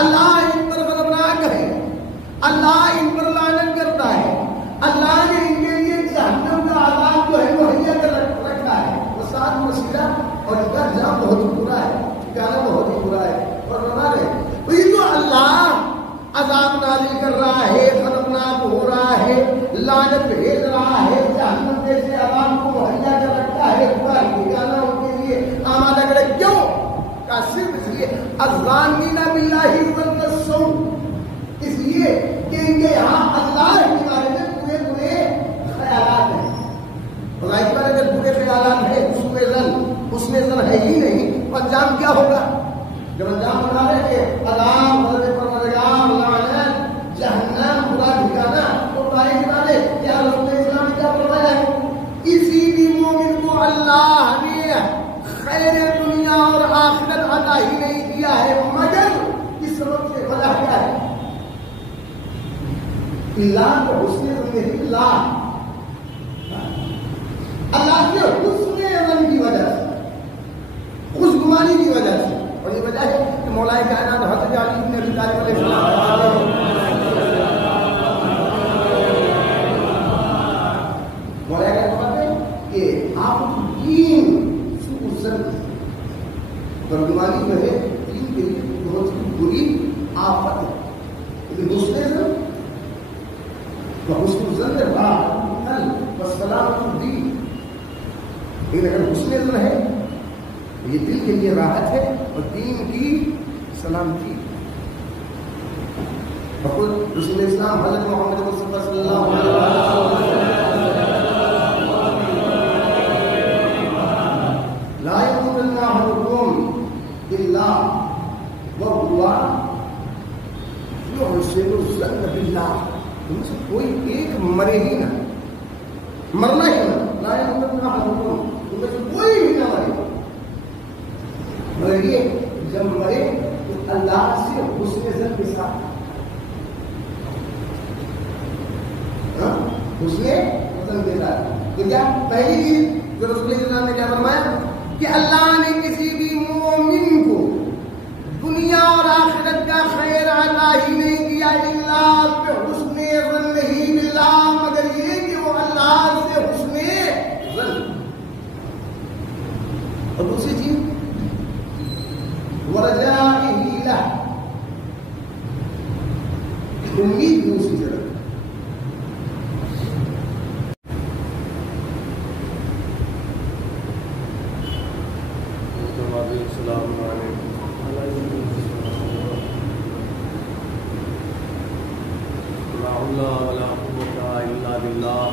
اللہ ان پر غضبناک ہے، اللہ ان پر لعنت کرتا ہے، اللہ نے ان کے لیے جہنم کا عذاب جو ہے مہیا کر رکھا ہے، وہ ساتھ مسئلہ اور ان کا انجام بہت برا ہے، ٹھکانہ بہت ہی برا ہے۔ اور بنا رہے یہ تو اللہ عذاب نازل کر رہا ہے، خطرناک ہو رہا ہے، لعنت بھیج رہا ہے، جہنم جیسے عذاب کو مہیا کر رکھا ہے، برا ٹھکانہ ان کے لیے آمادہ کرے۔ کیوں؟ کا صرف اس لیے الظانین باللہ ظن السوء، اس لیے کہ ان کے یہاں اللہ کے بارے میں برے برے خیالات ہیں۔ خدا کے بارے میں برے خیالات ہیں، اس میں زن ہے ہی نہیں، انجام کیا ہوگا؟ جب انجام بنا رہے کہ عذاب، غضب پروردگار، لعنت، جہنم، برا ٹھکانہ، تو بھائی بتانے کیا رسول اسلام نے کیا فرمایا ہے؟ کسی بھی مومن کو اللہ نے خیر دنیا اور آخرت عطا ہی نہیں کیا ہے مگر اس سبب سے وجہ کیا ہے؟ اللہ کو حسن ظن اللہ، اللہ کے حسن ظن کی وجہ سے، خوشگمانی کی وجہ سے۔ اور یہ وجہ ہے کہ مولا کائنات حضرت علی بن ابی طالب علیہ السلام مولا کہتے ہیں کہ آپ دین سوء ظن، بدگمانی جو ہے دین کے لیے بہت ہی بری آفت ہے، لیکن حسن ظن حسن ظن راحت والسلامۃ الدین، لیکن اگر حسن ظن ہے یہ دل کے لیے راحت ہے اور دین کی سلامتی۔ خود رسول اسلام حضرت محمد مصطفیٰ صلی اللہ علیہ وسلم لا یموتن احدکم الا وهو یحسن الظن باللہ، ان سے کوئی ایک مرے ہی نہ، مرنا ہی نہ، لا یموتن احدکم، ان میں سے کوئی بھی نہ مرے، مگر یہ جب مرے تو اللہ سے حسن ظن کے ساتھ، حسن ظن کے ساتھ۔ تو کیا پہلی چیز جو رسول اللہ نے کیا فرمایا کہ اللہ نے کسی بھی مومن کو دنیا اور آخرت کا خیر عطا ہی نہیں کیا اللہ بحسن ظن ہی باللہ، مگر یہ کہ وہ اللہ سے حسن ظن۔ اور دوسری چیز ورجائه له، امید بھی اسی طرح۔ السلام علیکم لا حول ولا قوة الا بالله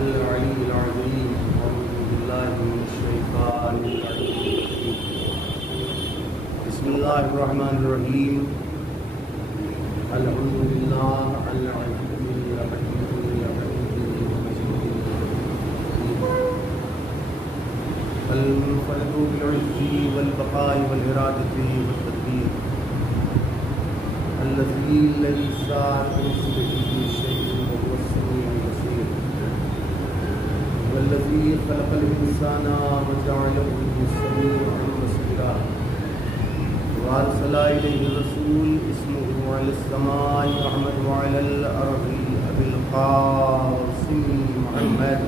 العلی العظیم۔ اعوذ باللہ من الشیطان الرجیم، بسم اللہ الرحمن الرحیم، الحمد للہ العزیز الحکیم المنفرد بالعز والبقاء والإرادة والتدبير الذي ليس كمثله شيء وهو السميع البصير والذي خلق الإنسان وجعله سميعا بصيرا وأرسل إليه الرسول اسمه على السماء أحمد وعلى الأرض أبي القاسم محمد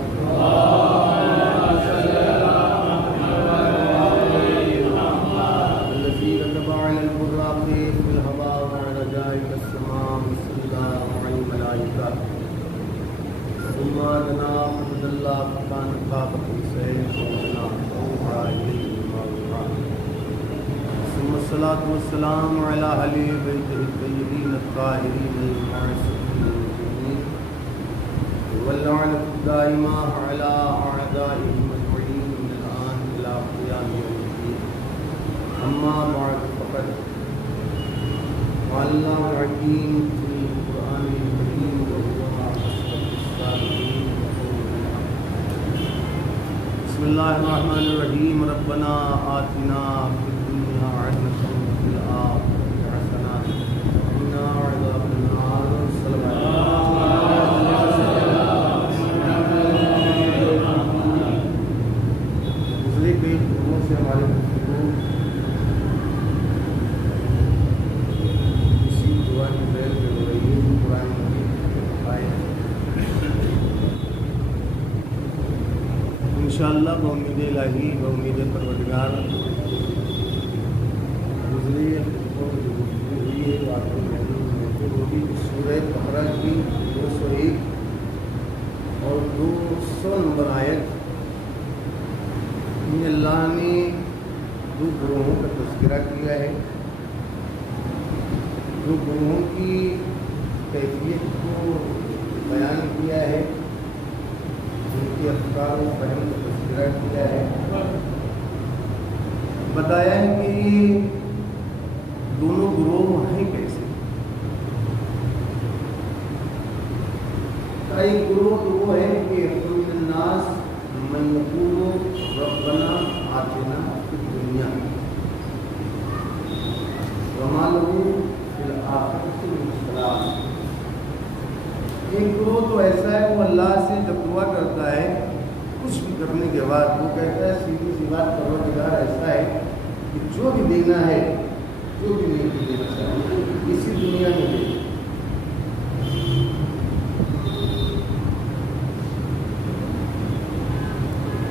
الذي كتب على البراق في الهواء وعلى ذلك السماء والسلام على الملائكة ثم دنا فتدلى فكان قاب قوسين أو أدنى فأوحى إليه ما أوحى ثم الصلاة والسلام على أهل بيته الطيبين الطاهرين المعصومين المؤمنين واللعنة الدائمة على أعدائهم أجمعين من الآن إلى قيام يوم الدين. أما بعد فقد قال الله الحكيم في القرآن الكريم وهو أصدق الصادقين بسم الله الرحمن الرحيم ربنا آتنا في الدنيا حسنة وفي الآخرة حسنة وقنا عذاب النار. السلام عليكم. گزرے کئی خطبوں سے ہمارے گفتگو بامید الہی بامید پروردگار گزری ہوئی بات وہ بھی سورہ بقرہ کی 201 اور 200 نمبر آیت میں اللہ نے دو گروہوں کا تذکرہ کیا ہے، دو گروہوں کی کیفیت کو بیان کیا ہے، ان کی افکار و فہم کا تذکرہ کیا ہے، بتایا ہے کہ دونوں گروہ ہیں کیسے۔ ایک گروہ تو وہ ہے کہ من الناس من یقول ربنا آتنا فی الدنیا وما له فی الآخرۃ من خلاق۔ ایک گروہ تو ایسا ہے وہ اللہ سے جب دعا کرتا ہے کچھ بھی کرنے کے بعد وہ کہتا ہے سیدھی سی بات پروردگار ایسا ہے کہ جو بھی دینا ہے جو بھی نہیں دینا چاہیے اسی دنیا میں دے۔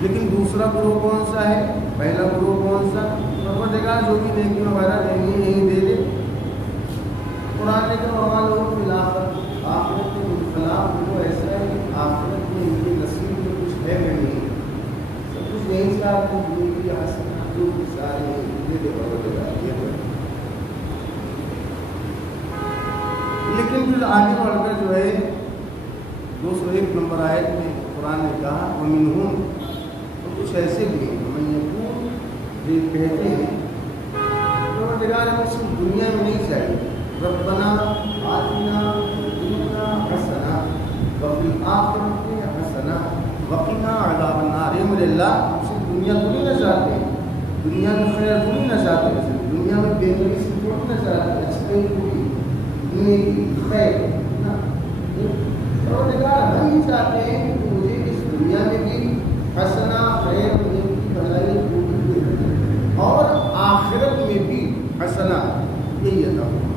لیکن دوسرا گروہ کون سا ہے؟ پہلا گروہ کون سا؟ پروردگار جو بھی نیکی وغیرہ دینی ہے یہی دے دے۔ قرآن نے کہا وما لهم فی الآخرۃ، آخرت میں انقلاب وہ ایسا ہے کہ آخرت میں ان کے نصیب میں کچھ ہے کہ نہیں، سب کچھ نہیں چاہتے دنیا کی حسنات جو سارے یہ دے پروردگار یہ ہے۔ لیکن پھر آگے بڑھ کر جو ہے 201 نمبر آیت میں قرآن نے کہا ومنہم، کچھ ایسے بھی ہیں من یقول یہ کہتے ہیں پروردگار ہمیں صرف دنیا میں نہیں چاہیے، ربنا آتنا فی الدنیا حسنہ وفی الآخرۃ حسنہ وقنا عذاب النار۔ میرے اللہ ہم صرف دنیا تھوڑی نہ چاہتے ہیں، دنیا میں خیر تھوڑی نہ چاہتے ہیں، دنیا میں بہتری سے تھوڑی نہ چاہتے ہیں، اچھائی پوری نیکی خیر نہ، پروردگار ہم ہی چاہتے ہیں کہ مجھے اس دنیا میں بھی حسنہ خیر نیکی بھلائی خوبی دے اور آخرت میں بھی حسنہ یہی عطا فرما۔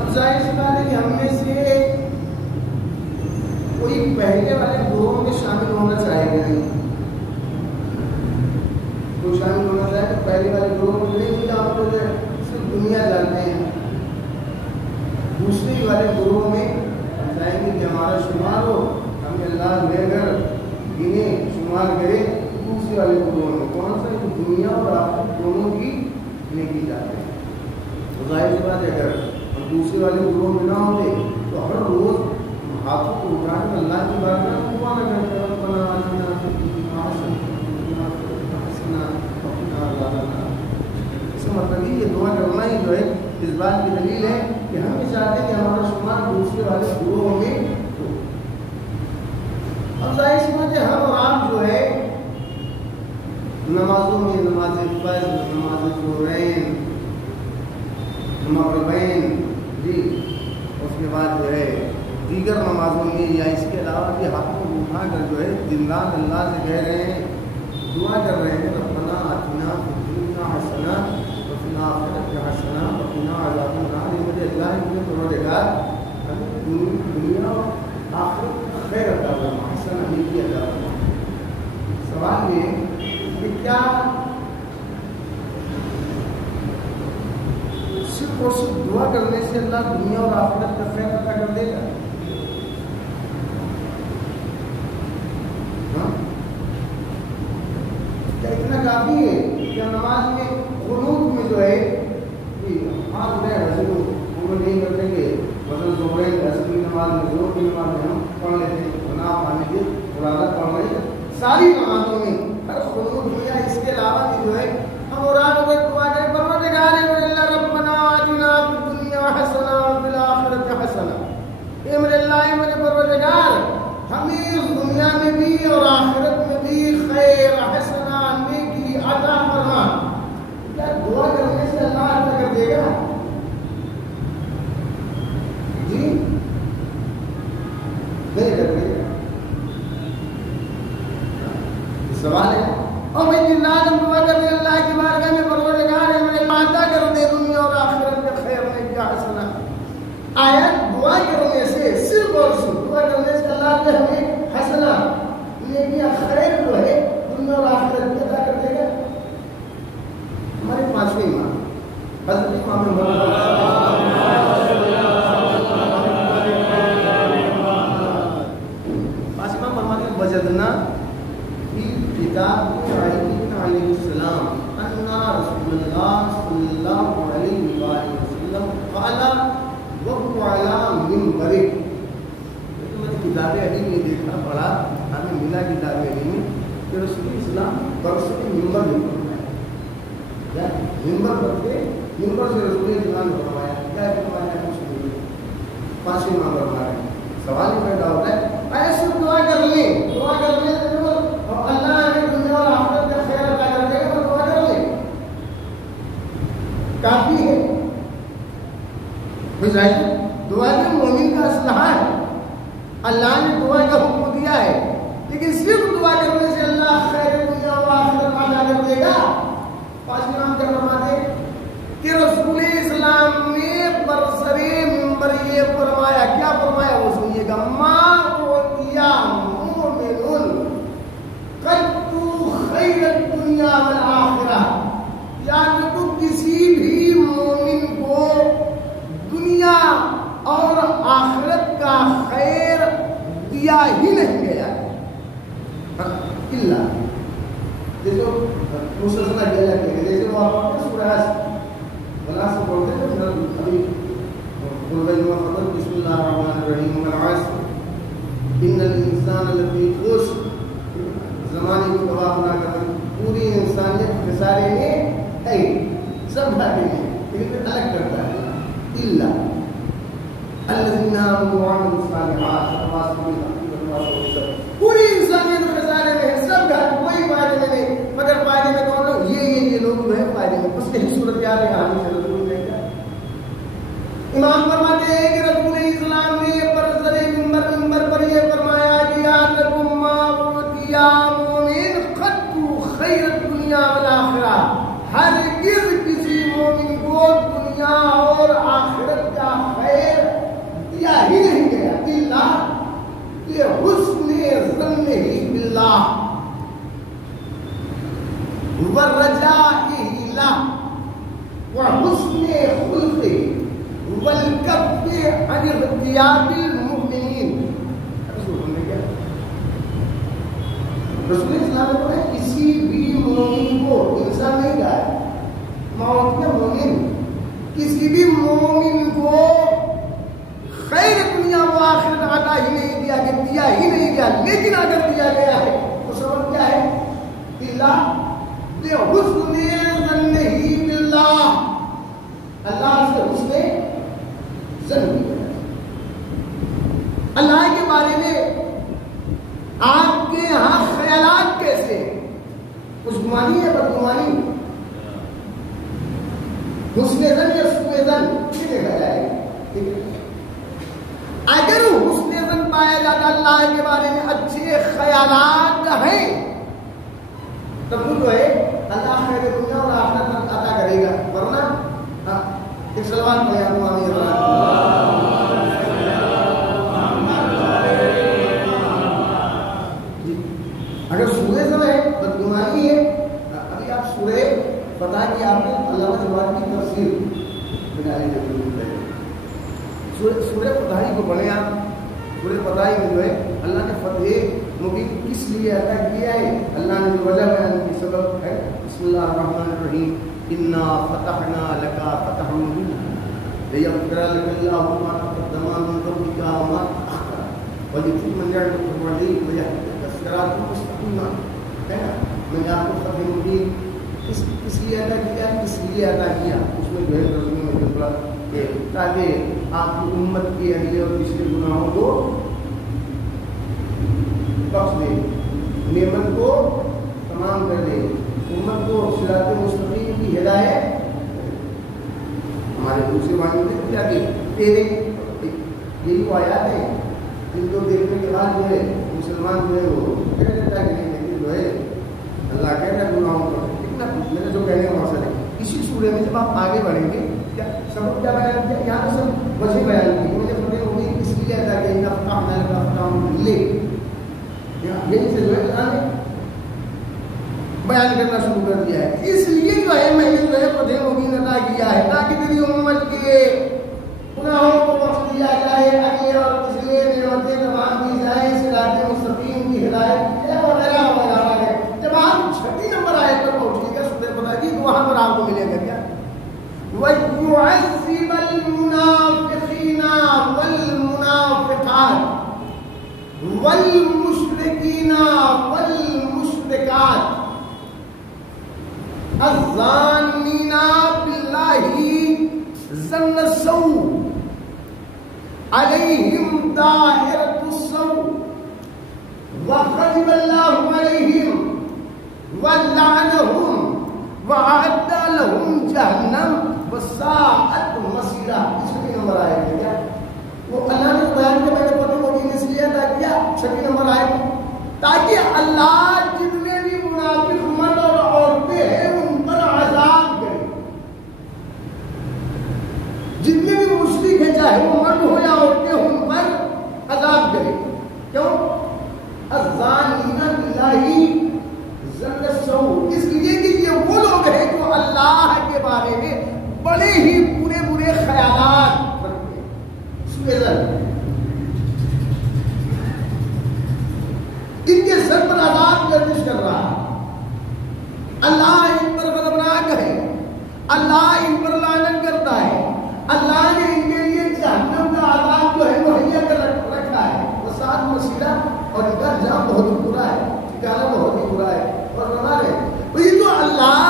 اب ظاہر سی بات ہے کہ ہم میں سے کوئی پہلے والے گروہوں میں شامل ہونا چاہے گا نہیں، کوئی شامل ہونا چاہے تو پہلے والے گروہ میں نہیں، جہاں پر صرف دنیا جانتے ہیں، دوسرے والے گروہ میں چاہیں گے کہ ہمارا شمار ہو، ہمیں اللہ لے کر انہیں شمار کرے دوسرے والے گروہ میں۔ کون سا؟ دنیا اور آخرت دونوں کی نیکی جاتے ہیں۔ تو ظاہر سی بات ہے اگر ہم دوسرے والے گروہ میں نہ ہوتے تو ہر روز ہاتھوں کو اٹھا کر اللہ کی بارگاہ میں دعا نہ کرتے ربنا آتنا فی الدنیا حسنہ وقنا عذاب النار۔ اس کا مطلب یہ دعا کرنا ہی جو ہے اس بات کی دلیل ہے کہ ہم یہ چاہتے ہیں کہ ہمارا شمار دوسرے والے گروہوں میں ہو۔ اب ظاہر سی بات ہے ہم اور آپ جو ہے نمازوں میں نماز فجر، نماز ظہرین، مغربین، جی اس کے بعد جو ہے دیگر نمازوں میں یا اس کے علاوہ بھی ہاتھوں کو اٹھا کر جو ہے دن رات اللہ سے کہہ رہے ہیں، دعا کر رہے ہیں ربنا آتنا فی الدنیا حسنہ وفی الآخرۃ حسنہ وقنا عذاب النار۔ مجھے اللہ کے پروردگار ہمیں دنیا اور آخرت کا خیر عطا فرما، حسنہ نیکی عطا فرما۔ سوال یہ کہ کیا صرف اور صرف دعا کرنے سے اللہ دنیا اور آخرت کا خیر عطا کر دے گا؟ کیا اتنا کافی ہے؟ کیا نماز میں قنوت میں جو ہے ہاتھ میں حضور وہ نہیں کرتے کہ مثلا ظہر اصل کی نماز میں ظہر کی نماز میں ہم پڑھ لیتے ہیں گناہ پانے کے مرادہ پڑھ رہے ہیں ساری نمازوں میں ہر قنوت میں یا اس کے علاوہ بھی جو ہے ہم اور آپ اگر دعا کریں پروردگار اللہ ربنا آتنا فی الدنیا حسنہ وفی الآخرۃ حسنہ، اے میرے اللہ میرے پروردگار ہمیں اس دنیا میں بھی اور آخرت میں بھی خیر حسنہ نیکی عطا فرما۔ کیا دعا کرنے سے اللہ عطا کر دے گا؟ جی نہیں کر دے گا، سوال ہے۔ اور میں دن رات ہم دعا کر دیں اللہ کی بارگاہ میں پروردگار ہے میرے عطا کر دے دنیا اور آخرت میں خیر نیکی حسنہ۔ آیا دعا کرنے سے صرف اور صرف دعا عمل کرنے سے اللہ جو ہمیں حسنا نیکیاں خیر جو ہے دنیا اور آخرت میں عطا کر دے گا. ہمارے پانچویں امام حضرت امام وجدنا فی کتاب علیہ السلام ان رسول اللہ صلی اللہ علیہ وآلہ وسلم قال وقت علی منبر. کتاب علی میں دیکھا پڑھا ہمیں ملا کتاب علی میں کہ رسول اسلام برسوں کے ممبر میں فرمایا ممبر پر کے ممبر سے رسول اسلام نے فرمایا کیا فرمایا کچھ نہیں. پانچویں امام فرمایا سوال یہ پیدا ہوتا ہے ایسے دعا کر لیں اور اللہ نے دنیا اور آخرت کا خیر عطا کر دے گا تو دعا کر لیں کافی ہے. دعا کے مومن کا اسلحہ ہے. اللہ نے دعا کا حکم دیا ہے لیکن صرف دعا کرنے سے اللہ خیر دنیا اور آخرت عطا کر دے گا. پانچویں امام کیا فرماتے کہ رسول اسلام نے برسر منبر یہ فرمایا. کیا فرمایا وہ سنیے گا. ما اوتیا مومن قط خیر الدنیا والآخرہ. یعنی تو کسی بھی مومن کو دنیا اور آخرت کا خیر دیا ہی نہیں گیا الا دیکھو مسلسلہ دیا جاتے ہیں. جیسے وہ آپ سورہ بلا سے بولتے ہیں ابھی بسم اللہ الرحمن الرحیم والعصر ان الانسان لفی خسر. زمانے کو گواہ نہ کریں پوری انسانیت خسارے میں ہے. سب گھاٹے میں لیکن الگ کرتا ہے الا الذین آمنوا وعملوا الصالحات وتواصوا بالحق وتواصوا بالصبر. پوری انسانیت خسارے میں ہے. سب گھاٹے کوئی فائدے میں نہیں مگر فائدے میں کون لوگ یہ لوگ جو ہے فائدے میں. اس کی صورت کیا ہے کہانی سے ضرور نہیں کیا. امام فرماتے ہیں کہ رسول اسلام نے برسر منبر پر یہ فرمایا کہ یعلم ما اوتیا مومن قط خیر الدنیا والآخرہ. ہرگز کسی مومن کو دنیا اور آخرت کا خیر دیا ہی نہیں گیا الا بحسن ظنہ باللہ ورجائہ لہ وحسن خلقہ والکف عن اغتیاب المؤمنین. رسول اسلام نے کہا کسی بھی مومن کو انسان نہیں کہا ہے موت میں مومن کسی بھی مومن کو خیر دنیا و آخرت عطا ہی نہیں دیا کہ دیا ہی نہیں گیا. لیکن اگر دیا گیا ہے تو سبب کیا ہے اللہ بحسن ظنہ باللہ. اللہ سے حسن ظن کیا. اللہ کے بارے میں آپ کے یہاں خیالات کیسے کچھ گمانی ہے بدگمانی حسن ظن یا سوء ظن کتنے خیال ہے. اگر حسن ظن پایا جاتا اللہ کے بارے میں اچھے خیالات ہیں تب وہ جو ہے اللہ خیر دنیا اور آخرت عطا کرے گا. ورنہ ایک سلوات پڑھیں آپ اگر سورہ ظن ہے بدگمانی ہے. ابھی آپ سورہ پتا کہ آپ نے اللہ جواب کی تفسیر بنائی ہے. سورہ فتح کو پڑھیں آپ. سورہ فتح میں جو ہے اللہ نے فتح مبین کس لیے عطا کیا ہے اللہ نے جو وجہ بیان کی سبب ہے. بسم اللہ الرحمن الرحیم انا فتحنا لك فتحا مبینا لیغفر لك اللہ ما تقدم من ذنبك وما تأخر ولتتم نعمته عليك ويهديك صراطا مستقیما. میں نے آپ کو فتح مبین کس لیے عطا کیا کس لیے عطا کیا اس میں جو ہے ترجمے میں تھوڑا کہ تاکہ آپ کی امت کے اگلے اور پچھلے گناہوں کو بخش دے نعمت کو تمام کر دے امت کو صراط مستقیم کی ہدایت. ہمارے دوسرے معنی میں کیا کہ تیرے یہی وہ آیات ہیں جن کو دیکھنے کے بعد جو ہے مسلمان جو ہے وہ کہہ دیتا ہے کہ نہیں لیکن جو ہے اللہ کہہ رہا ہے گناہوں کو اتنا میرے جو کہنے کا مقصد ہے. اسی سورے میں جب آپ آگے بڑھیں گے کیا سبب کیا بیان کیا یہاں سب وجہ بیان کی مجھے فتح ہوگی اس لیے لیا تھا کہ یہی سے جو ہے اللہ نے بیان کرنا شروع کر دیا ہے. اس لیے جو ہے میں جو ہے پدے مبین عطا کیا ہے تاکہ تیری امت کے گناہوں کو بخش دیا جائے, اگلے اور پچھلے نعمتیں تمام کی جائیں, صراط مستقیم کی ہدایت وغیرہ وغیرہ. جب آپ 6 نمبر آیت پر پہنچیے گا سورہ فتح کی, تو وہاں پر آپ کو ملے گا کیا؟ وَيُعَذِّبَ الْمُنَافِقِينَ وَالْمُنَافِقَاتِ وَالْمُشْرِكِينَ وَالْمُشْرِكَاتِ الظَّانِّينَ بِاللَّهِ ظَنَّ السَّوْءِ عَلَيْهِمْ دَائِرَةُ السَّوْءِ وَغَضِبَ اللَّهُ عَلَيْهِمْ وَلَعَنَهُمْ وَأَعَدَّ لَهُمْ جَهَنَّمَ وَسَاءَتْ مَصِيرًا. اس میں نمبر آئے گا کیا؟ وہ اللہ نے بیان کے میں نے پتہ مبین اس لیے ادا کیا 6 نمبر آئے گا تاکہ اللہ جتنے بھی منافق مرد اور عورتیں ہیں ان پر عذاب کرے. جتنے بھی مشرک ہیں چاہے وہ مرد ہو یا عورتیں ان پر عذاب کرے. کیوں؟ الظانین باللہ ظن السوء, اس لیے کہ یہ وہ لوگ ہیں جو اللہ کے بارے میں بڑے ہی برے خیالات رکھتے ہیں. ان کے سر پر عذاب گردش کر رہا ہے. اللہ ان پر غضبناک ہے, اللہ ان پر لعنت کرتا ہے. اللہ نے ان کے لیے جہنم کا عذاب جو ہے مہیا کر رکھا ہے. وہ ساتھ مسیرہ اور ان کا انجام بہت ہی برا ہے, ٹھکانہ بہت ہی برا ہے. اور بنا رہے یہ تو اللہ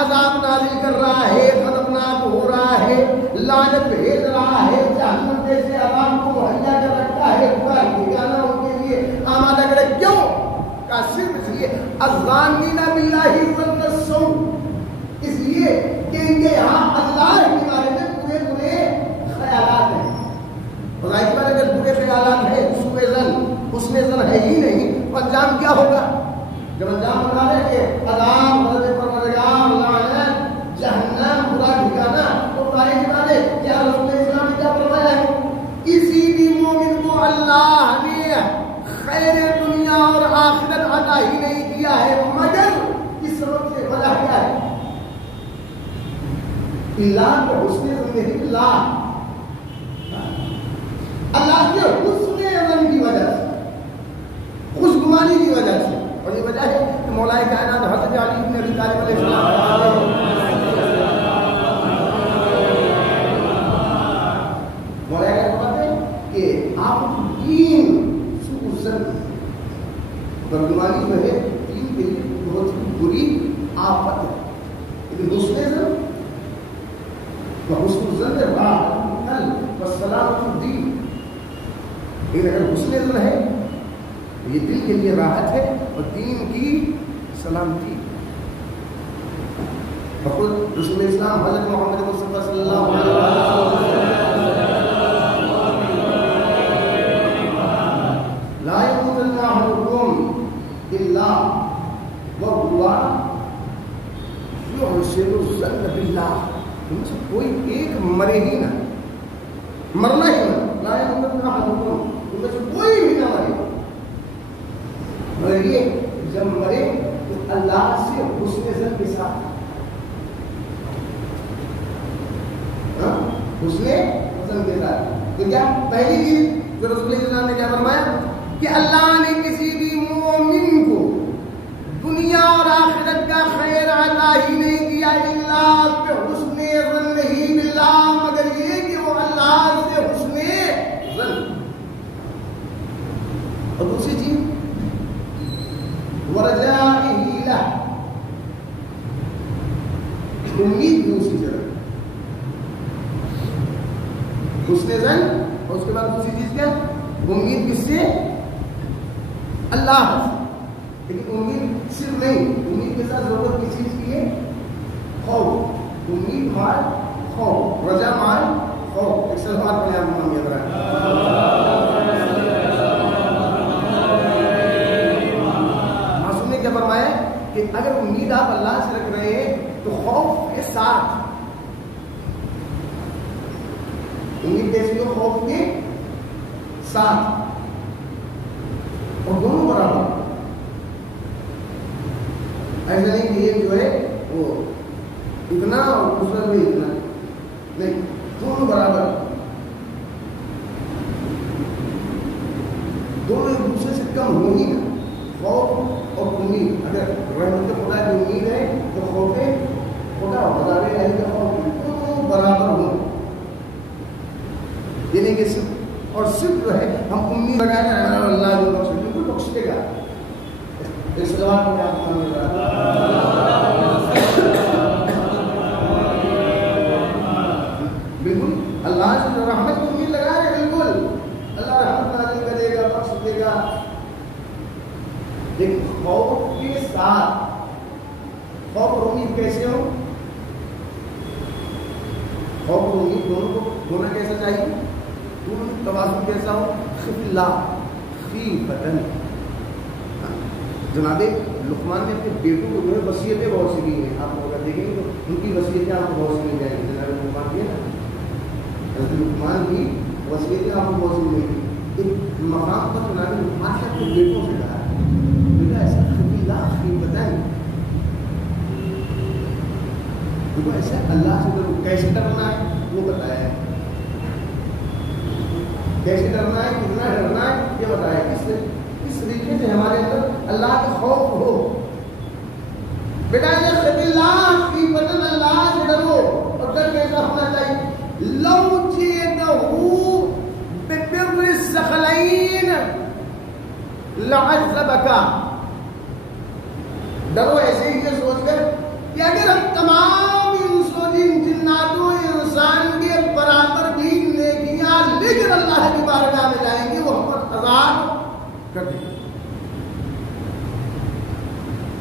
عذاب نازل کر رہا ہے, غضبناک ہو رہا ہے, لعنت بھیج رہا ہے, جہنم جیسے عذاب کو مہیا کر رکھا ہے, برا ٹھکانہ ان کے لیے آمادہ کرے. کیوں؟ کا صرف اس لیے الظانین باللہ ظن السوء, اس لیے کہ ان کے یہاں اللہ کے بارے میں برے خیالات ہیں. اور اس بارے میں برے خیالات ہیں, سوء ظن, حسن ظن ہے ہی نہیں. انجام کیا ہوگا؟ جب انجام بتا رہے کہ عذاب, غضب پروردگار, لعنت, جہنم, برا ٹھکانہ, تو ظاہر بات ہے کیا رسول اسلام نے کیا فرمایا ہے؟ کسی بھی مومن کو اللہ نے خیر دنیا اور آخرت عطا ہی نہیں کیا ہے مگر اس سبب سے وجہ کیا ہے؟ اللہ کو حسن ظن اللہ, اللہ کے حسن ظن کی وجہ سے, خوش گمانی کی وجہ سے. اور یہ وجہ ہے کہ مولا کائنات حضرت علی بن ابی طالب علیہ السلام مولا کہتے ہیں کہ آپ دین سوء ظن, بدگمانی جو ہے دین کے لیے بہت ہی بری آفت ہے. لیکن حسن ظن حسن ظن راحت القلب والسلامۃ الدین. لیکن اگر حسن ظن ہے یہ دل کے لیے راحت ہے اور دین کی سلامتی. خود رسول اسلام حضرت محمد مصطفیٰ صلی اللہ علیہ وسلم لا يموتن احدكم الا وهو يحسن الظن بالله, ان سے کوئی ایک مرے ہی نہ, مرنا ہی نہ. لا يموتن احدكم, ان سے کوئی بھی نہ مرے مگر یہ جب مرے تو اللہ سے حسن ظن کے ساتھ, حسن ظن کے ساتھ. تو کیا پہلی چیز جو رسول اللہ نے کیا فرمایا کہ اللہ نے کسی بھی مومن کو دنیا اور آخرت کا خیر عطا ہی نہیں کیا اللہ پہ حسن ظن نہیں باللہ, مگر یہ کہ وہ اللہ سے حسن ظن. اور دوسری چیز ورجائه له, امید بھی اسی طرح حسن ظن. اور اس کے بعد دوسری چیز کیا؟ امید کس سے؟ اللہ سے. لیکن امید صرف نہیں, امید کے ساتھ ضرورت کس چیز کی ہے؟ خوف. امید مال خوف, رجا مال خوف. ایک سلمان پر یاد نام یاد رکھنا. کیا فرمایا کہ اگر امید آپ اللہ سے رکھ رہے ہیں تو خوف کے ساتھ, امید کیسی ہو؟ خوف کے ساتھ اور دونوں برابر. ایسا نہیں کہ یہ جو ہے وہ اتنا اور دوسرا بھی اتنا نہیں, دونوں برابر, دونوں ایک دوسرے سے کم ہو ہی نا. خوف اور امید, اگر رحمت خدا کی امید ہے تو خوف خدا عذاب الہی کا خوف دونوں برابر ہوں. یہ نہیں کہ صرف اور صرف جو ہے ہم امید لگائے نا اللہ جو بخش بالکل بخش دے گا. ایک سلوات میں آپ کو بالکل اللہ سے رحمت کی امید لگا رہے, بالکل اللہ رحمت نازل کرے گا, بخش دے گا. لیکن خوف کے ساتھ خوف اور امید کیسے ہو؟ خوف اور امید دونوں کو ہونا کیسا چاہیے؟ دونوں توازن کیسا ہو؟ خفیہ خیفتاً. جناب لقمان نے اپنے بیٹوں کو جو ہے وصیتیں بہت سی کی ہیں. آپ اگر دیکھیں گے تو ان کی وصیتیں آپ کو بہت سی مل جائیں گی. جناب لقمان کی ہے نا, حضرت لقمان کی وصیتیں آپ کو بہت سی ملیں گی. ایک مقام پر جناب لقمان نے اپنے بیٹوں سے کہا بیٹا ایسا خفیہ خیفتاً, دیکھو ایسا اللہ سے کیسے ڈرنا ہے وہ بتایا ہے, کیسے ڈرنا ہے, کتنا ڈرنا ہے یہ بتایا. اس طریقے سے ہمارے اندر اللہ کا خوف ہو. بیٹا یہ خفیہ خیفتاً اللہ سے ڈرو. اور ڈر کیسا ہونا چاہیے؟ لو جئتہ ببر الثقلین لعذبک. ڈرو ایسے ہی یہ سوچ کر کہ اگر ہم تمام جناتوں انسان کے برابر بھی نیکیاں لے کر اللہ کی بارگاہ میں جائیں گے وہ ہم پر عذاب کر دیں گے.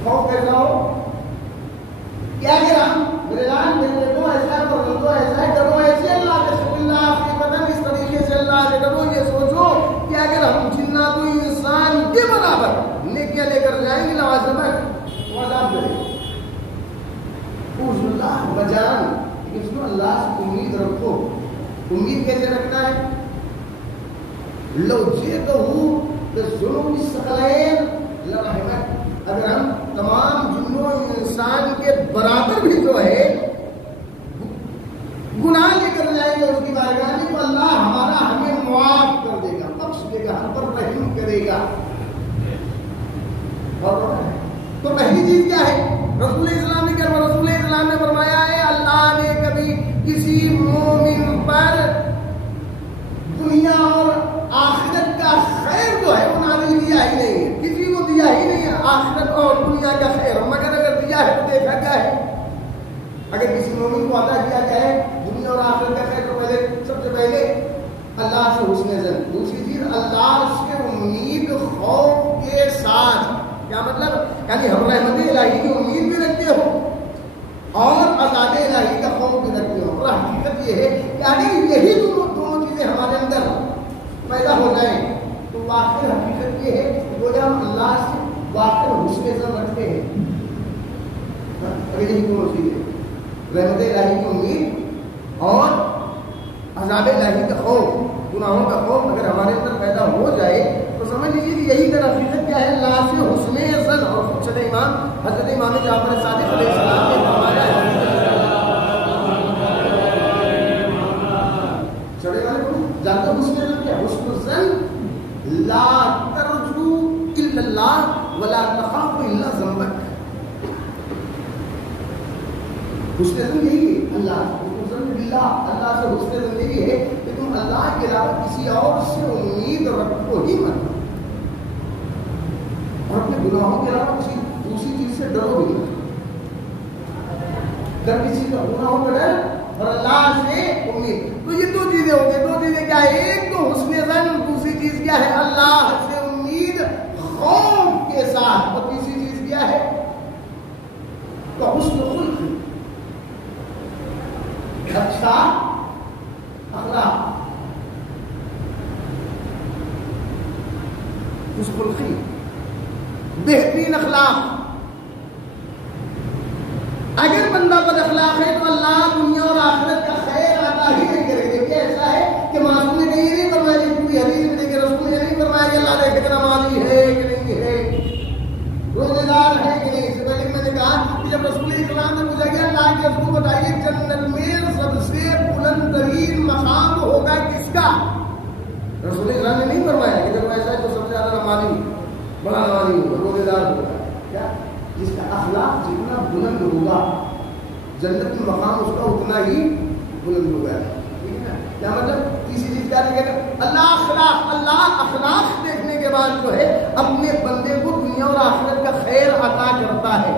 خوف کیسا ہو کہ اگر ہم میرے لال میرے کو ایسا ہے پر تو ایسا ہے, ڈرو ایسے اللہ کے خفیہ خیفتاً اس طریقے سے اللہ سے ڈرو. یہ سوچو کہ اگر ہم جناتوں انسان کے برابر نیکیاں لے کر جائیں گے لعذبک وہ عذاب کریں گے. اللہ بجان, اس کو اللہ سے امید رکھو. امید کیسے رکھنا ہے؟ لو جئتہ بذنوب الثقلین لرحمک. اگر ہم تمام جنوں انسان کے برابر بھی جو ہے گناہ لے کر جائیں گے اس کی بارگاہ میں تو اللہ ہمارا ہمیں معاف کر دے گا, بخش دے گا, ہم پر رحم کرے گا. اور تو پہلی چیز کیا ہے؟ رسول اسلام نے کیا رسول اسلام نے فرمایا ہے اللہ نے کبھی کسی مومن پر دنیا اور آخرت کا خیر جو ہے وہ نازل کیا ہی نہیں ہے, کسی کو دیا ہی نہیں ہے آخرت اور دنیا کا خیر, مگر اگر دیا ہے تو دیکھا کیا ہے. اگر کسی مومن کو عطا کیا گیا ہے دنیا اور آخرت کا خیر تو پہلے سب سے پہلے اللہ سے حسن ظن, دوسری چیز اللہ سے امید خوف کے ساتھ. کیا مطلب؟ یعنی ہم رحمت الہی کی امید بھی رکھتے ہو اور عذاب الہی کا خوف بھی رکھتے ہو. اور حقیقت یہ ہے کہ اگر یہی دونوں چیزیں ہمارے اندر پیدا ہو جائیں تو واقعی حقیقت یہ ہے کہ وہ ہم اللہ سے واقعی حسن ظن رکھتے ہیں. اگر یہی دونوں چیزیں رحمت الہی کی امید اور عذاب الہی کا خوف, گناہوں کا خوف اگر ہمارے اندر پیدا ہو جائے تو سمجھ لیجیے کہ یہی در حقیقت کیا ہے اللہ سے حسن ظن. اور چلے امام حضرت امام جعفر صادق علیہ السلام نے فرمایا ہے, چلے والے کو جانتے حسن ظن کیا؟ حسن ظن لا ترجو الا اللہ ولا تخاف الا ذنبک. حسن ظن یہی ہے اللہ اللہ سے حسن زندگی ہے کہ تم اللہ کے علاوہ کسی اور سے امید رکھو ہی مت, اور اپنے گناہوں کے علاوہ کسی دوسری چیز سے ڈرو بھی مت. ڈر کسی کا گناہوں کا ڈر اور اللہ سے امید. تو یہ دو چیزیں ہو گئی. دو چیزیں کیا ہے؟ ایک تو حسن ظن, دوسری چیز کیا ہے؟ اللہ سے امید خوف کے ساتھ. اور تیسری چیز کیا ہے؟ تو حسن خلق, اچھا اخلاق. حسن خلق بہترین اخلاق. اگر بندہ بد اخلاق ہے تو اللہ دنیا اور آخرت کا خیر عطا ہی نہیں کرے گا. ایسا ہے کہ معصوم نے کہیں نہیں فرمایا, پوری حدیث میں دیکھیں کہ نمازی ہے کہ نہیں ہے، روزے دار ہے کہ نہیں. اس سے پہلے میں نے کہا کہ جب رسول اسلام نے پوچھا کہ اللہ کے رسول کو بتائیے جنت میں سب سے بلند ترین مقام ہوگا کس کا؟ رسول اسلام نے نہیں فرمایا کہ جب ایسا ہے تو سب سے زیادہ نمازی بڑا نمازی ہوگا، روزے دار ہوگا. کیا؟ جس کا اخلاق جتنا بلند ہوگا جنت میں مقام اس کا اتنا ہی بلند ہوگا. کیا مطلب؟ تیسری چیز کیا دیکھے گا؟ اللہ اخلاق دیکھنے کے بعد جو ہے اپنے بندے کو دنیا اور آخرت کا خیر عطا کرتا ہے.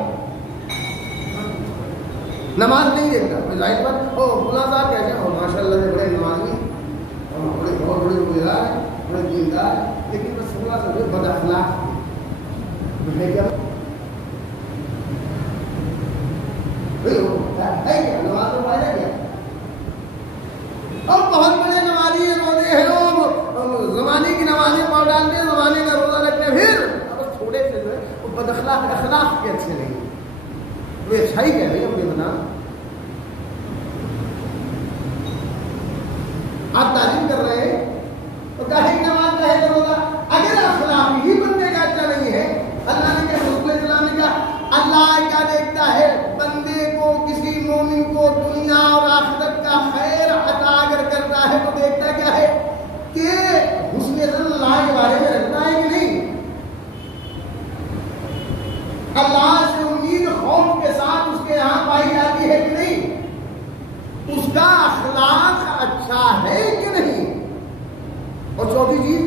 نماز نہیں دیکھتا ظاہر بات، فلاں صاحب کہتے ہیں ماشاء اللہ سے بڑے نمازی اور بڑے بہت بڑے روزگار ہیں، بڑے دیندار ہیں، لیکن بس فلاں سے بد اخلاق ہے. کیا نماز میں فائدہ کیا؟ اور بہت بڑے نمازی روزے ہیں لوگ، زمانے کی نمازیں پڑھ ڈالتے ہیں، زمانے کا روزہ رکھتے ہیں، پھر تھوڑے سے جو ہے وہ بد اخلاق کے اچھے نہیں. وہ اچھائی کیا ہے اپنے بنا؟ آپ تعلیم کر رہے ہیں تو کہیں نماز کا ہے روزہ، اگر اخلاق ہی بندے کا اچھا نہیں ہے. اللہ نے کہا، رسول اسلام نے کہا اللہ کیا دیکھتا ہے؟ بندے کو، کسی مومن کو دنیا اور آخرت کا خیر عطا اگر کرتا ہے تو دیکھتا کیا ہے کہ حسن ظن اللہ کے بارے میں رکھتا ہے کہ نہیں. اللہ سے امید خوف کے ساتھ اس کے یہاں پائی جاتی ہے کہ نہیں. اس کا اخلاق اچھا ہے کہ نہیں. اور چوتھی چیز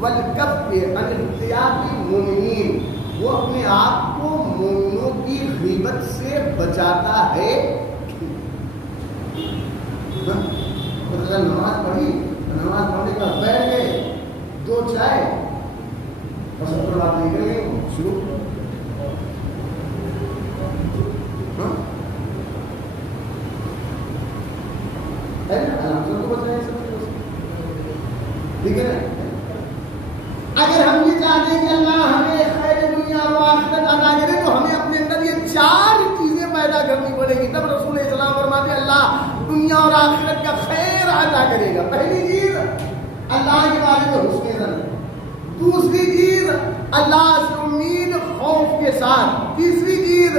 والکف عن اغتیاب المؤمنین، وہ اپنے آپ کو مومنوں کی غیبت سے بچاتا ہے. نماز پڑھی، نماز پڑھنے کا بیٹھ گئے، دو چائے اور سب پر بات نکل گئی، شروع ٹھیک ہے نا. اگر ہم یہ چاہتے ہیں کہ اللہ ہمیں خیر دنیا و آخرت عطا کرے تو ہمیں اپنے اندر یہ چار چیزیں پیدا کرنی پڑے گی، تب رسول اسلام فرماتے اللہ دنیا اور آخرت کا خیر عطا کرے گا. پہلی چیز اللہ کے بارے میں حسن ظن، دوسری چیز اللہ سے امید خوف کے ساتھ، تیسری چیز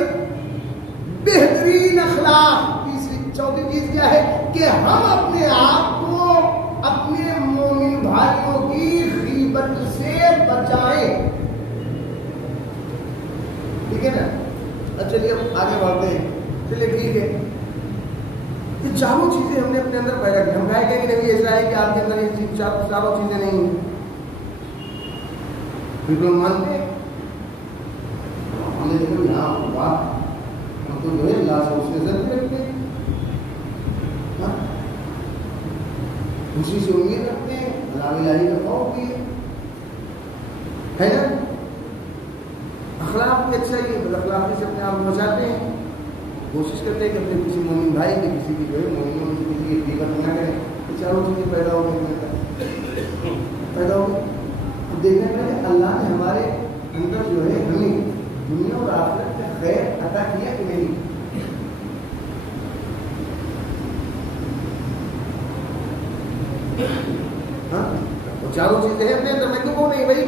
بہترین اخلاق، چوتھی چیز کیا ہے کہ ہم اپنے آپ کو اپنے مومن بھائیوں کی غیبت سے بچائیں. ٹھیک ہے نا. چلیے آگے بڑھتے ہیں. چلیے ٹھیک ہے، یہ چاروں چیزیں ہم نے اپنے اندر پیدا کی. ہم کہیں گے کہ نہیں ایسا ہے کہ آپ کے اندر یہ چاروں چیزیں نہیں ہیں، بالکل مانتے ہیں. ہم نے دیکھو یہاں بات ہم تو جو ہے اللہ سے اس کے ضرور رکھتے ہیں، اسی سے امید رکھتے ہیں، عذاب الہی کا خوف بھی ہے نا. اخلاق بھی اچھا ہی ہے، بد اخلاقی سے اپنے آپ کو بچاتے ہیں. کوشش کرتے ہیں کہ اپنے کسی مومن بھائی کی، کسی کی جو ہے مومنوں کی کسی کی غیبت نہ کریں. یہ چاروں چیزیں پیدا ہو گئی. اب دیکھنے کا کہ اللہ نے ہمارے اندر جو ہے ہمیں دنیا اور آخرت کا خیر عطا کیا کہ نہیں. چاروں چیزیں ہیں اپنے اندر. میں کیوں نہیں بھائی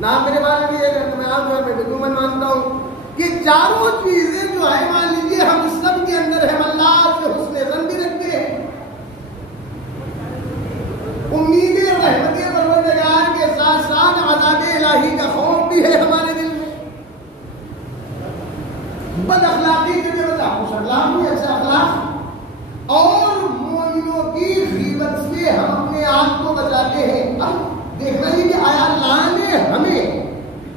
نہ میرے بارے میں یہ میں آپ میں کیوں میں مانتا ہوں کہ چاروں چیزیں جو ہے مان لیجیے ہم سب کے اندر ہے. اللہ سے حسن ظن بھی رکھتے ہیں، امید رحمت پروردگار کے ساتھ ساتھ عذاب الہی کا خوف بھی ہے ہمارے دل میں. بد اخلاقی کے لیے بتا خوش اخلاق بھی اچھا اخلاق اور مومنوں کی غیبت سے ہم اپنے آپ کو بچاتے ہیں. اب دیکھنا یہ کہ آیا اللہ نے ہمیں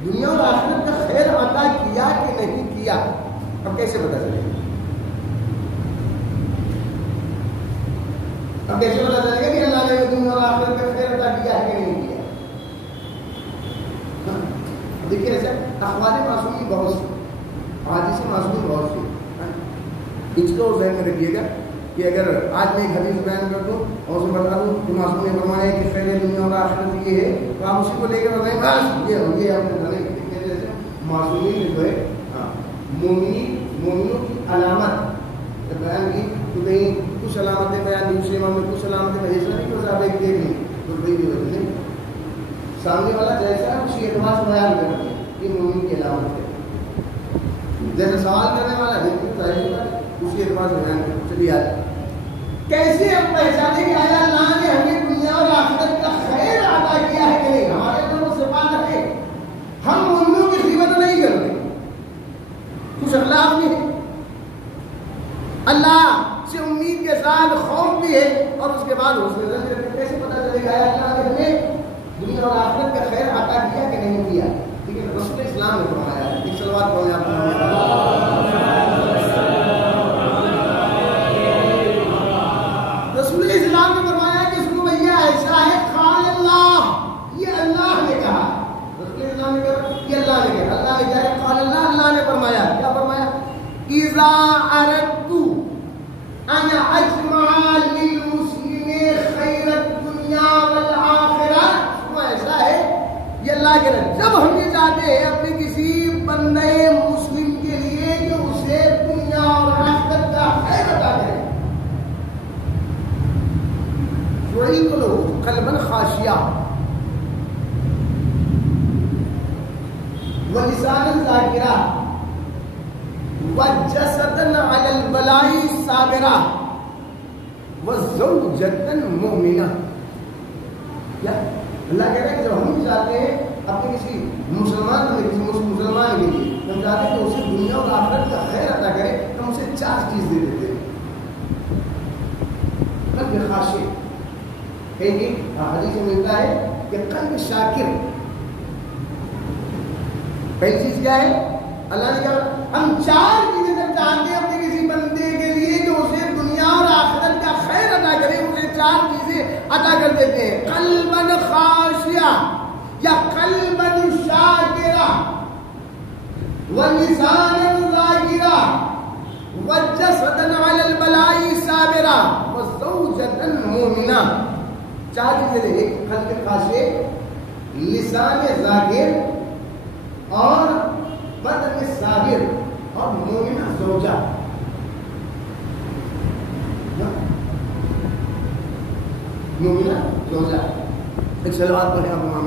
دنیا اور آخرت کا خیر عطا کیا کہ نہیں کیا. اب کیسے پتا چلے گا؟ اب کیسے پتا چلے گا کہ اللہ نے دنیا اور آخرت کا خیر عطا کیا ہے کہ نہیں کیا؟ دیکھیے ایسا اخبار معصومی بہت سی، حدیث معصومی بہت سی. اس کو ذہن میں رکھیے گا کہ اگر آج میں ایک حدیث بیان کر دوں اور اسے بتا دوں کہ معصوم نے فرمایا کہ خیر دنیا اور آخرت یہ ہے تو آپ اسی کو لے کر بتائیں بس یہ آپ نے بنے دیکھنے جیسے معصومی جو ہے مومنوں کی علامت بیان کی تو کہیں کچھ علامتیں بیان کی، دوسرے امام میں کچھ علامتیں ایسا نہیں کہ صاحب ایک دیکھ لیں تو کوئی بھی وجہ نہیں. سامنے والا جیسا ہے اسی اعتبار سے بیان کرتے ہیں. یہ مومن کی علامت ہے. جیسے سوال کرنے والا اسی اعتبار سے بیان کرتے. چلیے آج کیسے ہم پہچانے کہ آیا اللہ نے ہمیں دنیا اور آخرت کا خیر عطا کیا ہے کہ نہیں. ہمارے اندر وہ صفات ہے. ہم مومنوں کی خدمت نہیں کر رہے, کچھ اخلاق بھی ہے, اللہ سے امید کے ساتھ خوف بھی ہے, اور اس کے بعد حسن ظن. کیسے پتہ چلے گا اللہ نے ہمیں دنیا اور آخرت کا خیر عطا کیا کہ نہیں کیا. لیکن رسول اسلام نے فرمایا, ایک صلوات پڑھیں آپ. رسول اسلام نے فرمایا کہ سنو بھیا ایسا ہے, قال اللہ, یہ اللہ نے کہا. رسول اسلام نے کہا یہ اللہ نے کہا. اللہ نے کہا قال اللہ, اللہ نے فرمایا. کیا فرمایا؟ اذا اردت ان اجمع للمسلمین خیر الدنیا والآخرہ. ایسا ہے یہ اللہ کے رہے, جب ہم یہ چاہتے ہیں اپنے کسی بندے مسلم کے لیے کہ اسے دنیا اور آخرت کا خیر عطا کرے, قلبا خاشعا ولسانا ذاکرا وجسدا علی البلاء صابرا وزوجتا مؤمنہ. کیا اللہ کہہ رہے ہیں کہ جب ہم چاہتے ہیں اپنے کسی مسلمان کے لیے ہم چاہتے ہیں کہ اسے دنیا اور آخرت کا خیر عطا کرے, ہم اسے 4 چیز دے دیتے ہیں. قلب خاشع ہے, حدیث میں ملتا ہے کہ قلب شاکر. پہلی چیز کیا ہے؟ اللہ نے کہا ہم 4 چیزیں جب چاہتے ہیں اپنے کسی بندے کے لیے کہ اسے دنیا اور آخرت کا خیر عطا کرے, اسے 4 چیزیں عطا کر دیتے ہیں. قلبا خاشعا یا قلبا شاکرا ولسانا ذاکرا وجسدا علی البلاء صابرا وزوجتا مؤمنہ. 4 چیزیں دیں, ایک قلب خاشع, لسان ذاکر, اور بدن صابر, اور مومنہ زوجہ. مومنہ زوجہ. ایک صلوات پڑھیں آپ امام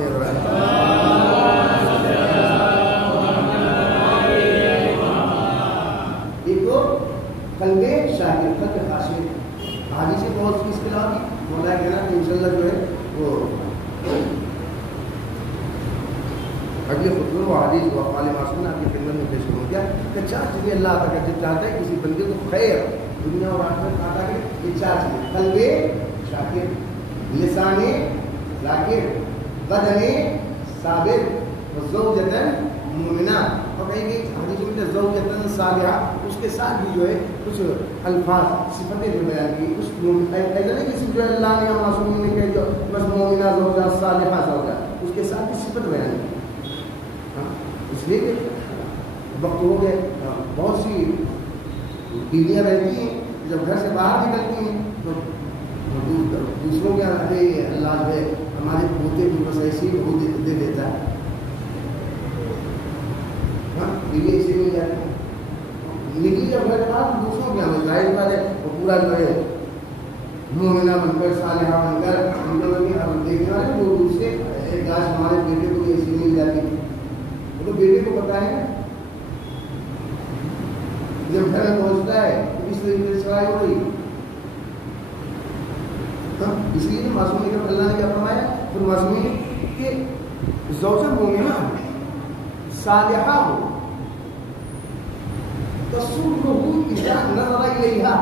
ایک تو قلب شاکر, قلب خاشع. حدیث بہت سی اس کے علاوہ مولا کہنا کہ انشاءاللہ جو ہے وہ اگلے خطبے و حدیث و اقوال معصومہ آپ کی خدمت میں پیش کروں. کیا کہ 4 چیزیں اللہ عطا کرتے چاہتا ہے کسی بندے کو خیر دنیا اور آخرت عطا کرے. یہ 4 چیزیں, قلب شاکر, لسان ذاکر, بدن صابر, وزوجتا مومنہ. اور کہیں کہ حدیث میں زوجتا صالحہ, اس کے ساتھ بھی جو ہے کچھ الفاظ صفتیں جو بیان کی. اس ایسا نہیں کہ جو اللہ نے معصوم نے کہا جو بس مومنہ زوجہ صالحہ زوجہ, اس کے ساتھ بھی صفت بیان کی. اس لیے کہ وقت ہو گئے, بہت سی بیویاں رہتی ہیں جب گھر سے باہر نکلتی ہیں تو دوسروں کے اللہ ہے ہمارے پوتے کو بس ایسے ہی وہ دے دیتا ہے. بیوی ایسے مل جاتی ہے, نکلی جب گھر کے باہر دوسروں کے ہمیں ظاہر بات ہے وہ پورا جو ہے مومنہ بن کر صالحہ بن کر دیکھنے والے وہ دوسرے ایک گاش ہمارے بیٹے کو ایسی مل جاتی ہے. تو بیٹے کو پتا ہے جب گھر میں پہنچتا ہے اس طریقے سے سوائے ہو رہی. اس لیے معصومی کا اللہ نے کیا فرمایا, پھر معصومی کہ زوجہ مومنہ صالحہ ہو تسرہ اذا نظر الیہا,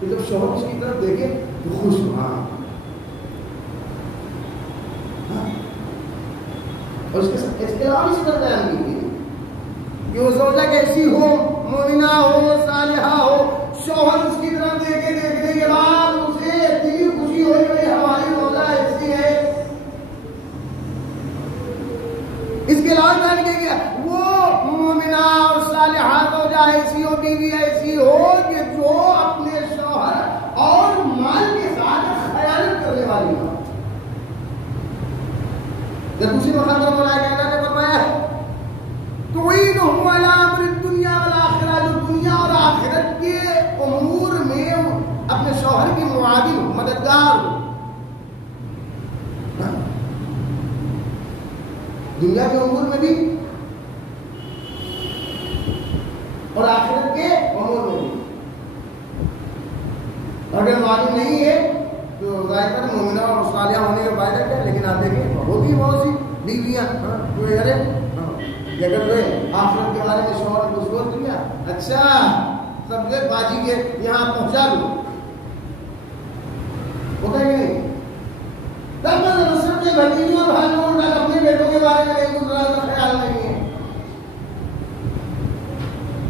کہ جب شوہر اس کی طرف دیکھے تو خوش ہو. اور اس کے علاوہ اسی طرح بیان کی کہ وہ زوجہ کیسی ہو, مومنہ ہو, صالحہ ہو, شوہر اس کی طرف دیکھے, دیکھنے کے بعد اسے اتنی خوشی ہوئی کہ ہماری مولا ایسی ہے. اس کے علاوہ بیان کیا گیا وہ مومنہ اور صالحہ زوجہ ایسی ہو, بیوی ایسی ہو کہ جو اپنے شوہر اور مال کے ساتھ خیانت کرنے والی ہو. جب دوسری مقام پر مولا کہنا نے فرمایا ہے تعینہ علی امر الدنیا والآخرہ, جو دنیا اور آخرت کے امور میں اپنے شوہر کی معاون مددگار ہو. اور آخرت کے امور میں بھی. اگر معلوم نہیں ہے تو ظاہر ہے مومنہ اور صالحہ ہونے کا فائدہ کیا ہے. لیکن آپ دیکھیں ہوتی بہت سی بیویاں کوئی ارے اگر جو ہے آخرت کے بارے میں شوہر کو سوچ دیا اچھا سب سے باجی کے یہاں پہنچا دوں ہوتا ہے کہ نہیں. نسل میں بھتیجوں اور بھائیوں کا اپنے بیٹوں کے بارے میں نہیں گزرا کا خیال نہیں ہے.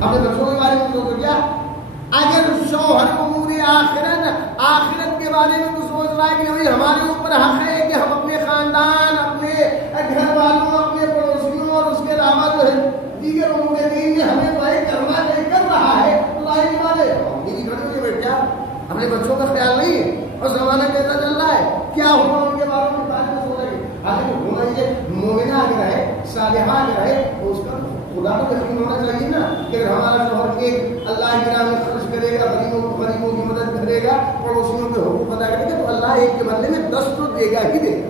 اپنے بچوں کے بارے میں سوچو کیا. اگر شوہر امور آخرت کے بارے میں تو سوچ رہا ہے کہ ہمارے اوپر حق ہے کہ ہم اپنے خاندان اپنے گھر والوں اپنے پڑوسیوں اور اس کے علاوہ جو ہے دیگر امور دین میں ہمیں بھائی کرنا نہیں کر رہا ہے تو ظاہر بات ہے میری گھر میں بیٹھ کیا اپنے بچوں کا خیال نہیں ہے اور زمانہ کیسا چل رہا ہے کیا ہوا ان کے بارے میں بات میں سو رہے ہیں. آگے ہونا یہ مومنہ اگر ہے صالحہ اگر ہے تو اس کا خدا کو یقین ہونا چاہیے نا کہ اگر ہمارا شوہر ایک اللہ کی راہ میں خرچ کرے گا غریبوں کی مدد کرے گا پڑوسیوں کے حقوق ادا کرے گا تو اللہ ایک کے بدلے میں 10 تو دے گا ہی دے گا.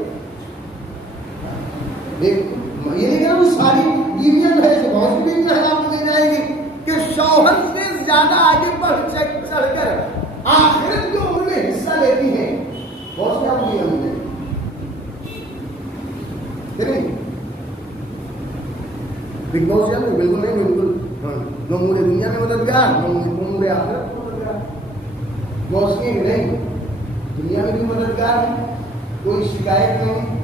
یہ نہیں کہ وہ ساری بیویاں جو ہے بہت سی بیویاں ہیں آپ کو مل جائے گی کہ شوہر سے زیادہ آگے بڑھ چڑھ کر آخرت کے امور میں حصہ لیتی ہیں. بہت سی آپ کو ملے بگ باس بالکل نہیں بالکل نہ امور دنیا میں مددگار نہ امور آخرت میں مددگار. بہت سی نہیں دنیا میں بھی مددگار ہے کوئی شکایت نہیں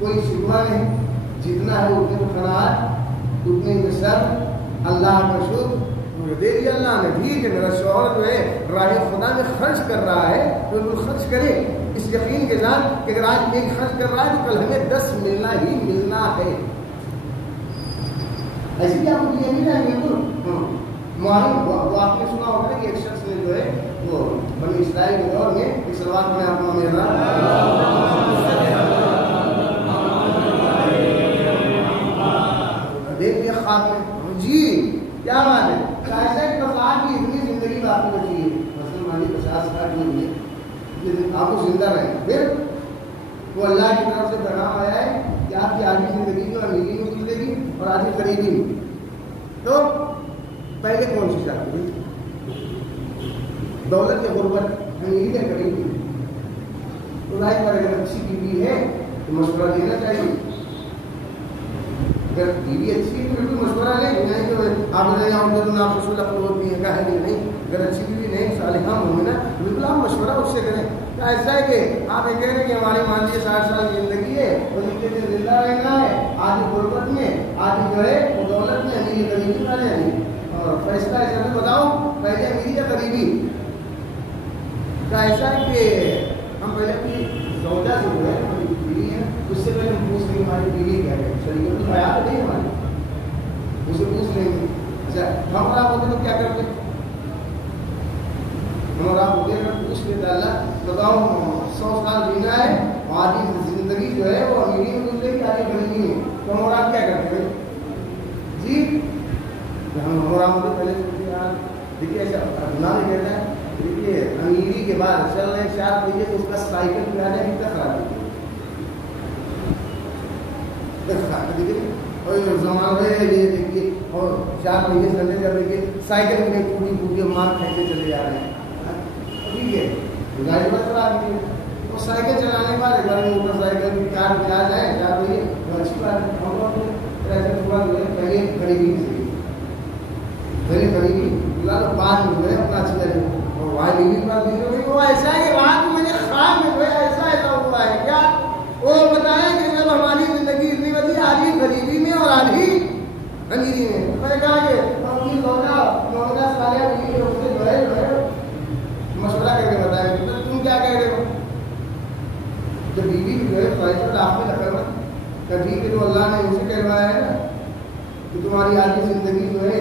کوئی شکوہ نہیں. جتنا ہے اتنے تو قناعت اتنے میں سب اللہ کا شکر مجھے دے دیا اللہ نے. ٹھیک ہے میرا شوہر جو ہے راہ خدا میں خرچ کر رہا ہے تو بالکل خرچ کرے اس یقین کے ساتھ کہ اگر آج ایک خرچ کر رہا ہے تو کل ہمیں 10 ملنا ہی ملنا ہے. ایسی کیا مجھے یہ ملا ہے بالکل معلوم. وہ آپ نے سنا ہوگا کہ ایک شخص نے جو ہے وہ بنی اسرائیل کے دور میں ایک سلوات میں آپ کو میرا دیکھ لیا خواب میں جی کیا بات ہے. ایسا ایک مساج کی اتنی زندگی باقی بچی ہے مثلاً مانی 50-60 نہیں ہے آپ کو زندہ رہیں پھر وہ اللہ کی طرف سے پیغام آیا ہے کہ آپ کی آدھی زندگی جو امیری میں گزرے گی اور آدھی قریبی میں. تو پہلے کون سی شادی دولت کے غربت امیری کے قریبی تو ظاہر پر اگر اچھی بیوی ہے تو مشورہ دینا چاہیے. اگر بیوی اچھی ہے تو بالکل مشورہ لیں نہیں تو آپ نے یہاں تو آپ رسول اللہ ہوتی ہے کہا ہے نہیں. اگر اچھی بیوی نہیں صالحہ مومنہ بالکل آپ مشورہ اس سے کریں. ایسا ہے کہ آپ یہ کہہ رہے ہیں کہ ہماری مان لیجیے 60 سال کی زندگی ہے اور ان کے دن زندہ رہنا ہے آدھی غربت میں آدھی جو ہے وہ دولت میں امیری قریبی والے نہیں. اور فیصلہ ایسا میں بتاؤ پہلے امیری یا قریبی کا ایسا ہے کہ ہم پہلے اپنی زوجہ سے جو ہے ہماری بیوی ہے اس سے پہلے ہم پوچھ لیں گے ہماری بیوی کیا ہے شریعت تو خیال نہیں ہماری اسے پوچھ لیں گے. اچھا ہم اور آپ ہوتے تو کیا کرتے ہم اور آپ ہوتے ہیں پوچھ لیتے اللہ بتاؤ 100 سال جینا ہے آدھی زندگی جو ہے وہ امیری میں گزرے گی آدھی غریبی میں تو ہم اور آپ کیا کرتے ہیں جی. ہم اور آپ ہوتے پہلے سوچتے یار دیکھیے ایسا گناہ نہیں کہتا ہے. دیکھیے امیری کے بعد چل رہے ہیں 4 بجے تو اس کا سائیکل پہ آنے کتنا خراب دیکھیے اور زمان ہے یہ دیکھیے اور 4 مہینے چلنے جب دیکھیے سائیکل میں پوری مار کھینچے چلے جا رہے ہیں. ٹھیک ہے گاڑی پر خراب نہیں وہ سائیکل چلانے کے بعد گاڑی موٹر سائیکل 4 بجے آ جائے 4 بجے اچھی بات ہے. ہم لوگ ایسے تھوڑا جو ہے پہلے غریبی سے پہلے غریبی بعد میں جو ہے اپنا اچھی طرح اور وہاں بیوی کے بعد بیوی وہ ایسا ہے کہ وہاں مجھے خواب میں جو ہے ایسا ہوا ہے کیا وہ بتایا کہ جب ہماری زندگی اتنی بدلی آدھی غریبی میں اور آدھی امیری میں. میں نے کہا کہ اپنی موجودہ سارے بیوی جو ہے مشورہ کر کے بتایا تم کیا کہہ رہے ہو. جب بیوی جو ہے فائدہ آپ میں نہ کرنا ٹھیک ہے جو اللہ نے ان سے کہوایا ہے نا کہ تمہاری آدھی زندگی جو ہے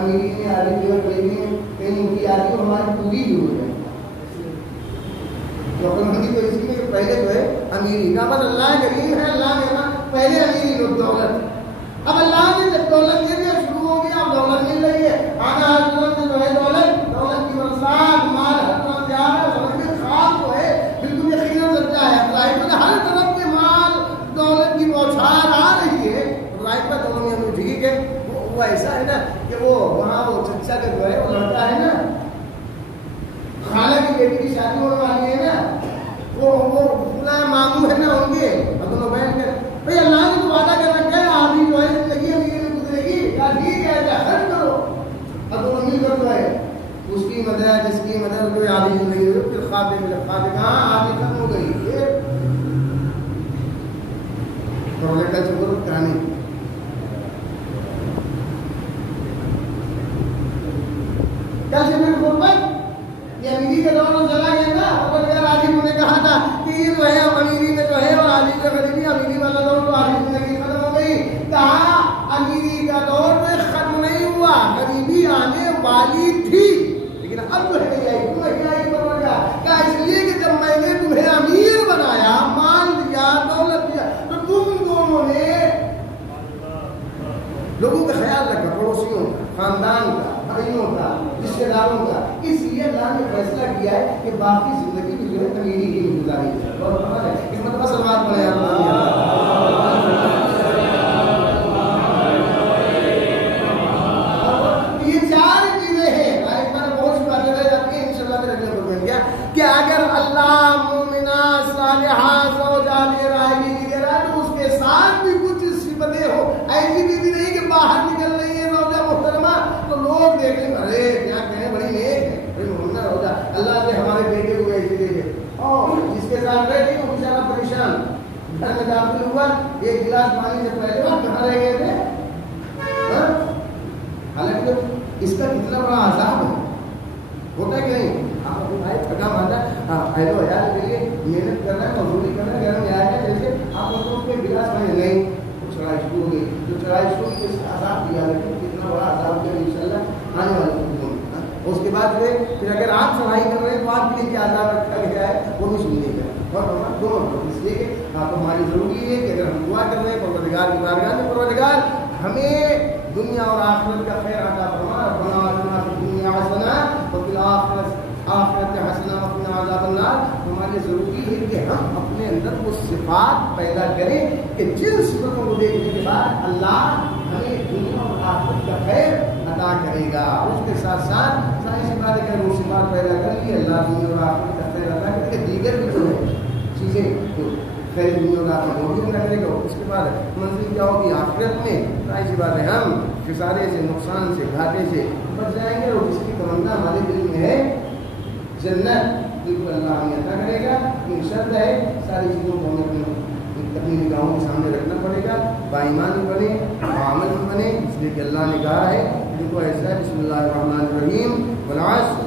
امیری میں آدھی جو ہے غریبی میں کہیں ان کی آدھی ہماری پوری بھی ہو جائے تو اپنی تو اسی میں پہلے جو ہے امیری کا بس اللہ غریب ہے اللہ نے پہلے امیری لوگ دولت. اب اللہ نے جب دولت کے لیے شروع ہو گیا اب دولت مل رہی ہے آنا حضرت جو ہے دولت کی برسات مال حضرت زیادہ سمجھ میں خواب جو ہے بالکل یقیناً سچا ہے. ہر طرف کے مال دولت کی بوچھار آ رہی ہے رائے پر دونوں میں ٹھیک ہے. وہ ایسا ہے نا کہ وہ وہاں وہ چچا پر جو ہے اس کی مدد جس کی مدد کوئی عادی زندگی ہوئی پھر خاتمہ عادی ختم ہو گئی. پروجیکٹ کا چکر کہانی کل سے پھر غربت یہ امیری کا دور چلا گیا نا. اور اگر عادی نے کہا تھا کہ یہ جو ہے امیری میں جو ہے اور عادی کا غریبی امیری والا دور تو عادی زندگی ختم ہو گئی. کہا امیری کا دور ختم نہیں ہوا, غریبی آنے والی تھی لیکن اب جو ہے کیا اس لیے کہ جب میں نے تمہیں امیر بنایا, مال دیا, دولت دیا, تو تم دونوں نے لوگوں کا خیال رکھا, پڑوسیوں کا, خاندان کا, بھائیوں کا, رشتے داروں کا. اس لیے اللہ نے فیصلہ کیا ہے کہ باقی زندگی بھی جو ہے امیری کی گزاری ہے. اور پتہ ہے اس مطلب سلوات پڑھے کہ اگر اللہ مومنہ صالحہ زوجہ دے رہا ہے, بیوی دے رہا ہے, تو اس کے ساتھ بھی کچھ صفتیں ہو. ایسی بیوی نہیں کہ باہر نکل رہی ہے زوجہ محترمہ تو لوگ دیکھیں ارے کیا کہیں بڑی نیک ہے, بڑی محترمہ زوجہ, اللہ نے ہمارے بیٹے ہوئے ایسے دیکھے. اور جس کے ساتھ رہتی وہ بیچارہ پریشان, گھر میں داخل ہوا, ایک گلاس پانی سے پہلے وہاں کہاں رہ گئے تھے. حالانکہ اس کا کتنا بڑا عذاب ہے, ہوتا ہے کہ نہیں. آپ اپنے بھائی تھکا مارتا ہے, ہیلو یار کے لیے محنت کرنا ہے, مزدوری کرنا ہے, گھر میں آیا ہے, جیسے آپ لوگوں کو گلاس پانی نہیں, وہ چڑھائی شروع ہو گئی. جو چڑھائی شروع ہوئی اس کا عذاب دیا, لیکن کتنا بڑا عذاب دیا ان شاء اللہ آنے والے دنوں میں. اس کے بعد پھر اگر آپ چڑھائی کر رہے ہیں تو آپ کے لیے کیا عذاب رکھا گیا ہے وہ بھی سننے کا. اور دونوں اس لیے کہ آپ ہماری ضروری ہے کہ اگر ہم دعا کر رہے ہیں پروردگار کی بارگاہ میں, پروردگار ہمیں دنیا اور آخرت کا خیر عطا فرما. ربنا آتنا فی الدنیا حسنہ وفی الآخرۃ حسنہ وقنا عذاب النار. ہمارے ضروری ہے کہ ہم اپنے اندر وہ صفات پیدا کریں کہ جن صفتوں کو دیکھنے کے بعد اللہ ہمیں دنیا اور آخرت کا خیر عطا کرے گا. اس کے ساتھ ساتھ ساری صفات ہے کہ وہ صفات پیدا کر لی اللہ دنیا اور آخرت کا خیر عطا کرے گا. دیگر بھی جو ہے چیزیں خیر دنیا اور آخرت وہ بھی کرے گا. اس کے بعد منزل کیا ہوگی آخرت میں, ساری سی بات ہے ہم خسارے سے, نقصان سے, گھاٹے سے بچ جائیں گے. اور جس کی تمنا ہمارے دل میں ہے جنت, بالکل اللہ ہمیں عطا کرے گا. یہ شرط ہے, ساری چیزوں کو ہمیں اپنی نگاہوں کے سامنے رکھنا پڑے گا, باایمان بنے, عمل بنے. اس لیے کہ اللہ نے کہا ہے دیکھو ایسا ہے, بسم اللہ الرحمن الرحیم, والعصر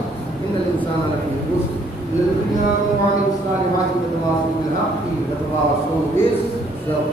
ان الانسان لفی خسر الذین آمنوا وعملوا الصالحات وتواصوا بالحق وتواصوا بالصبر.